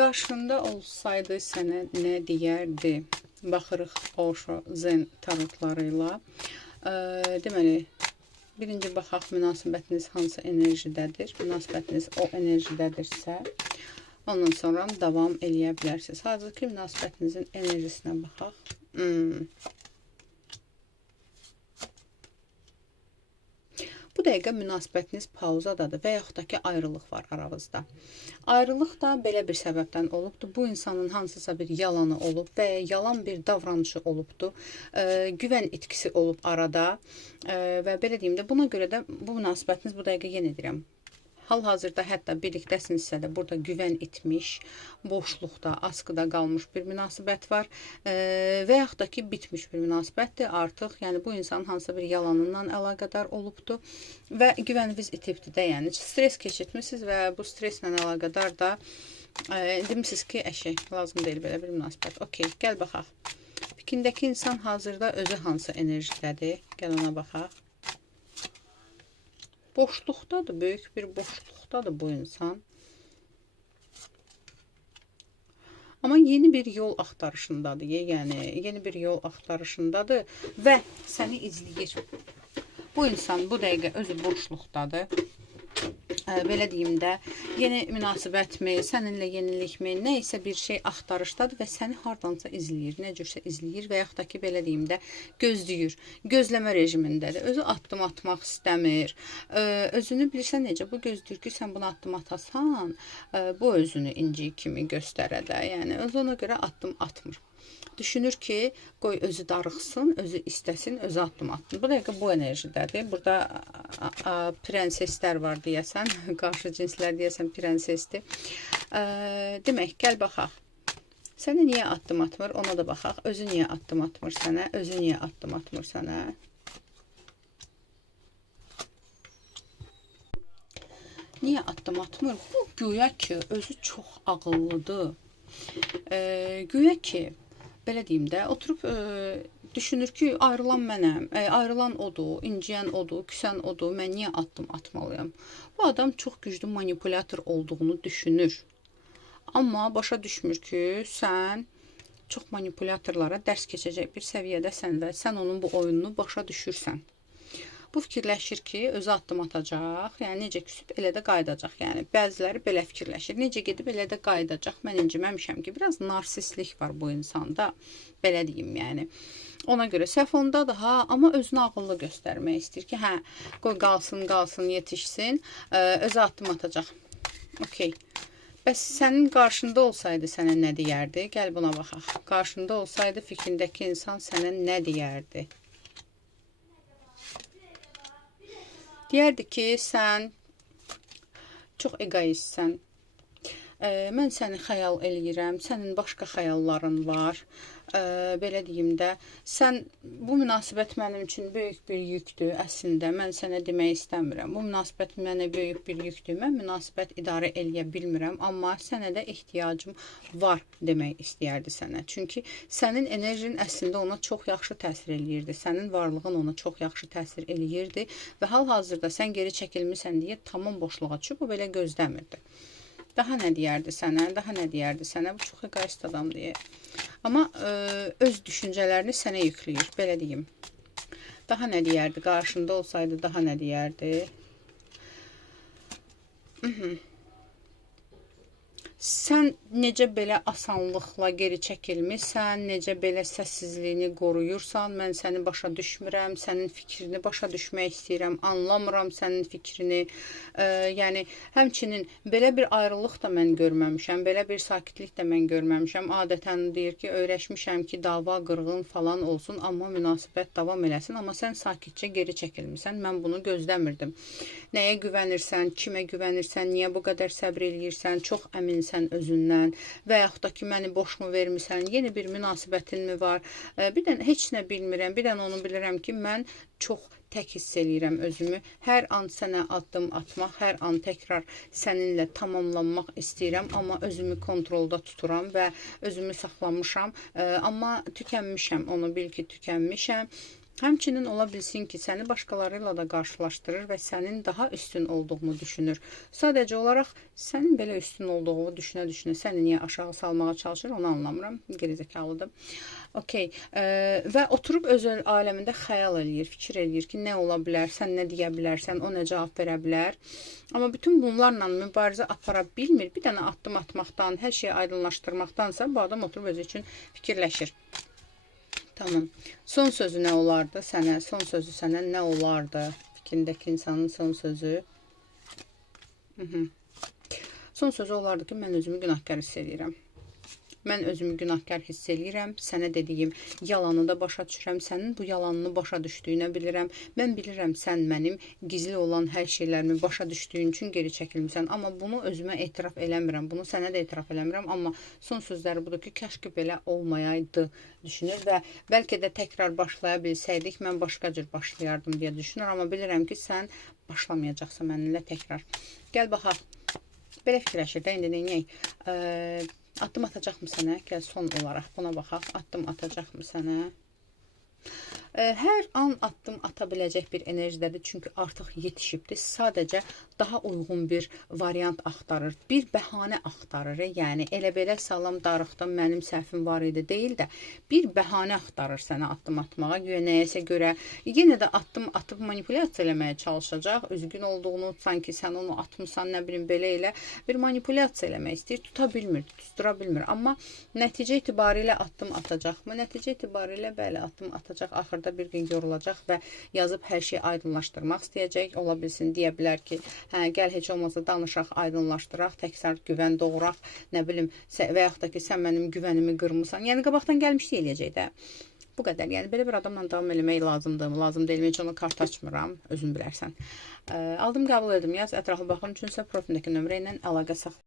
Qarşında olsaydı sənə nə deyərdi? Baxırıq Osho Zen tarotlarıyla. Deməli, birinci baxaq, münasibətiniz hansı enerjidədir? Münasibətiniz o enerjidədirsə, ondan sonra davam eləyə bilərsiniz. Hazırki münasibətinizin enerjisinə baxaq. Bu dəqiqə münasibətiniz pauzadadır və yaxud da ki, ayrılıq var aranızda. Ayrılıq da belə bir səbəbdən olubdur. Bu insanın hansısa bir yalanı olub və yalan bir davranışı olubdur. Güvən itkisi olub arada və belə deyim də, buna görə də bu münasibətiniz bu dəqiqə yenə deyirəm. Hal-hazırda hətta birlikdəsinizsə də burada güvən itmiş, boşluqda, askıda qalmış bir münasibət var və yaxud da ki, bitmiş bir münasibətdir artıq. Yəni, bu insanın hansısa bir yalanından əlaqədar olubdur və güvəniniz itibdir də, yəni stres keçirtmişsiniz və bu streslə əlaqədar da demişsiniz ki, lazım deyil belə bir münasibət. Okey, gəl baxaq. Fikrindəki insan hazırda özü hansı enerjidədir? Gəl ona baxaq. Boşluqdadır, böyük bir boşluqdadır bu insan. Amma yeni bir yol axtarışındadır, yəni yeni bir yol axtarışındadır və səni izləyir. Bu insan bu dəqiqə özü boşluqdadır. Belə deyim də, yeni münasibətmi, səninlə yenilikmi, nə isə bir şey axtarışdadır və səni hardansa izləyir, nə cürsə izləyir və yaxud da ki, belə deyim də, gözləyir, gözləmə rejimindədir. Özü addım atmaq istəmir, özünü bilirsən necə, bu gözləyir ki, sən buna addım atasan, bu özünü inci kimi göstərə də, yəni özü ona görə addım atmır. Düşünür ki, qoy özü darıxsın, özü istəsin, özü addım atsın. Bu dəqiqə bu enerjidədir. Burada prenseslər var deyəsən, qarşı cinslər deyəsən prensesdir. Demək, gəl baxaq. Sənə niyə addım atmır? Ona da baxaq. Özü niyə addım atmır sənə? Özü niyə addım atmır sənə? Niyə addım atmır? Bu güya ki, özü çox ağıllıdır. Güya ki, belə deyim də, oturub düşünür ki, ayrılan mənəm, ayrılan odur, inciyən odur, küsən odur, mən niyə addım atmalıyam? Bu adam çox güclü manipulator olduğunu düşünür. Amma başa düşmür ki, sən çox manipulatorlara dərs keçəcək bir səviyyədəsən və sən onun bu oyununu başa düşürsən. Bu fikirləşir ki, özü addım atacaq, yəni necə küsüb, elə də qaydacaq. Yəni, bəziləri belə fikirləşir, necə gedib, elə də qaydacaq, mən inciməmişəm ki, biraz narsistlik var bu insanda, belə deyim, yəni. Ona görə səhv ondadır, amma özünü ağıllı göstərmək istəyir ki, qoy qalsın, yetişsin, özü addım atacaq. Okey. Bəs sənin qarşında olsaydı sənə nə deyərdi? Gəl buna baxaq. Qarşında olsaydı fikrindəki insan sənə nə deyərdi? Deyərdi ki, sən çox egoistsən. Mən səni xəyal eləyirəm, sənin başqa xəyalların var. Belə deyim də, sən bu münasibət mənim üçün böyük bir yükdür əslində. Mən sənə demək istəmirəm. Bu münasibət mənə böyük bir yükdür. Mən münasibət idarə eləyə bilmirəm, amma sənə də ehtiyacım var demək istəyərdi sənə. Çünki sənin enerjin əslində ona çox yaxşı təsir eləyirdi. Sənin varlığın ona çox yaxşı təsir eləyirdi və hal-hazırda sən geri çəkilmisən deyə tamam boşluğa düşüb, o belə gözləmirdi. Daha nə deyərdi sənə? Daha nə deyərdi sənə? Bu çox egoist adam deyə. Amma öz düşüncələrini sənə yükləyir, belə deyim. Daha nə deyərdi? Qarşında olsaydı daha nə deyərdi? Sən necə belə asanlıqla geri çəkilmirsən, necə belə səssizliyini qoruyursan, mən səni başa düşmürəm, sənin fikrini başa düşmək istəyirəm, anlamıram sənin fikrini. Yəni, həmçinin belə bir ayrılıq da mən görməmişəm, belə bir sakitlik də mən görməmişəm. Adətən deyir ki, öyrəşmişəm ki, dava, qırğın falan olsun, amma münasibət davam eləsin, amma sən sakitcə geri çəkilmirsən, mən bunu gözləmirdim. Nəyə güvənirsən, kimə güvənirsən, niyə bu qədər səbr eləyirsən, çox əminsən özündən və yaxud da ki, məni boş mu vermirsən, yeni bir münasibətin mi var, bir dən heç nə bilmirəm, bir dən onu bilirəm ki, mən çox tək hiss eləyirəm özümü, hər an sənə addım atmaq, hər an təkrar səninlə tamamlanmaq istəyirəm, amma özümü kontrolda tuturam və özümü saxlamışam, amma tükənmişəm, onu bil ki, tükənmişəm. Həmçinin ola bilsin ki, səni başqalarıyla da qarşılaşdırır və sənin daha üstün olduğunu düşünür. Sadəcə olaraq sənin belə üstün olduğunu düşünə-düşünə səni niyə aşağı salmağa çalışır, onu anlamıram. Gerizekalıdır. Okey. Və oturub öz aləmində xəyal eləyir, fikir eləyir ki, nə ola bilər, sən nə deyə bilərsən, o nə cavab verə bilər. Amma bütün bunlarla mübarizə apara bilmir. Bir dənə addım atmaqdan, hər şeyi aydınlaşdırmaqdansa bu adam oturub özü üçün fikirləşir. Tamam. Son sözü nə olardı sənə? Son sözü sənə nə olardı? Fikrindəki insanın son sözü. Son sözü olardı ki, mən özümü günahkar hiss edirəm. Mən özümü günahkar hiss edirəm. Sənə dediyim yalanı da başa düşürəm. Sənin bu yalanını başa düşdüyünə bilirəm. Mən bilirəm sən mənim gizli olan hər şeylərimi başa düşdüyün üçün geri çəkilmirsən. Amma bunu özümə etiraf eləmirəm. Bunu sənə də etiraf eləmirəm. Amma son sözləri budur ki, kəşki belə olmayaydı düşünür və bəlkə də təkrar başlaya bilsəydik, mən başqa cür başlayardım deyə düşünür. Amma bilirəm ki, sən başlamayacaqsan mənimlə təkrar. Gəl baxaq. Belə fikirləşir də, indi neyək? Addım atacaq mı sənə? Gəl son olaraq buna baxaq. Addım atacaq mı sənə? Hər an addım ata biləcək bir enerjidədir. Çünki artıq yetişibdir. Sadəcə daha uyğun bir variant axtarır. Bir bəhanə axtarır. Yəni elə belə sağlam darıxdım, mənim səhvim var idi deyil də, bir bəhanə axtarır sənə addım atmağa. Güya nəyəsə görə yenə də addım atıb manipulyasiya eləməyə çalışacaq. Üzgün olduğunu, sanki sən onu atmısan, nə bilim belə elə bir manipulyasiya eləmək istəyir. Tuta bilmir, tutdura bilmir. Amma nəticə itibarilə addım atacaqmı? Nəticə itibarilə bəli, addım atacaq. Axırda bir gün yorulacaq və yazıb hər şeyi aydınlaşdırmaq istəyəcək. Ola bilsin, deyə bilər ki, hə, gəl heç olmasa danışaq, aydınlaşdıraq, təksər güvən doğuraq, nə bilim, və yaxud da ki, sən mənim güvənimi qırmısan. Yəni qabaqdan gəlmiş deyiləcək də. Bu qədər. Yəni belə bir adamla davam eləmək lazımdır. Lazım deyil. Heç ona kart açmıram, özün bilərsən. Aldım, qəbul edim. Yaz, ətraflı baxın üçünsə profildəki nömrə ilə əlaqə saxla.